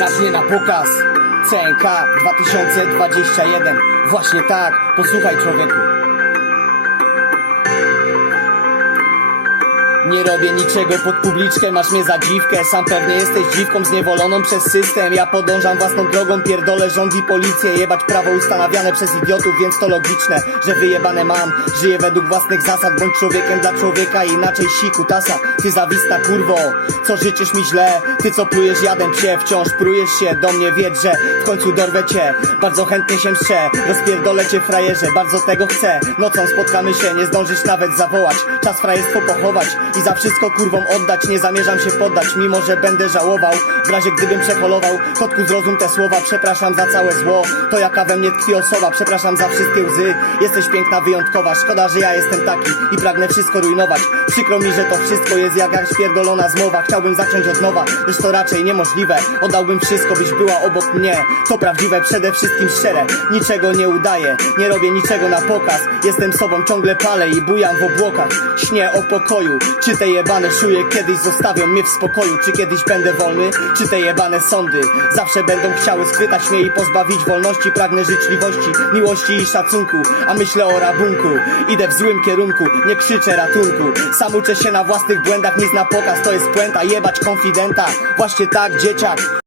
Rap nie na pokaz. CNK 2021 Właśnie tak, posłuchaj człowieku Nie robię niczego pod publiczkę, masz mnie za dziwkę. Sam pewnie jesteś dziwką zniewoloną przez system. Ja podążam własną drogą, pierdolę rząd i policję. Jebać prawo ustanawiane przez idiotów, więc to logiczne Że wyjebane mam, żyję według własnych zasad Bądź człowiekiem dla człowieka, inaczej siku tasa. Ty zawista kurwo, co życzysz mi źle? Ty co plujesz jadem psie, wciąż prujesz się Do mnie. Wiedz, że w końcu dorwę cię Bardzo chętnie się mszę, rozpierdolę cię frajerze Bardzo tego chcę, nocą spotkamy się Nie zdążysz nawet zawołać, czas frajerstwo pochować I za wszystko kurwom oddać Nie zamierzam się poddać, mimo że będę żałował. W razie gdybym przeholował Kotku zrozum te słowa, przepraszam za całe zło. To jaka we mnie tkwi osoba, przepraszam za wszystkie łzy. Jesteś piękna, wyjątkowa, szkoda, że ja jestem taki I pragnę wszystko rujnować. Przykro mi, że to wszystko jest jak jakaś pierdolona zmowa. Chciałbym zacząć od nowa, lecz to raczej niemożliwe. Oddałbym wszystko, byś była obok mnie. To prawdziwe, przede wszystkim szczere. Niczego nie udaję, nie robię niczego na pokaz. Jestem sobą, ciągle palę i bujam w obłokach. Śnię o pokoju, czy te jebane szuje kiedyś zostawią mnie w spokoju? Czy kiedyś będę wolny, czy te jebane sądy Zawsze będą chciały schwytać mnie i pozbawić wolności? Pragnę życzliwości, miłości i szacunku A myślę o rabunku, idę w złym kierunku Nie krzyczę ratunku, sam uczę się na własnych błędach Nic na pokaz, to jest puenta, jebać konfidenta Właśnie tak, dzieciak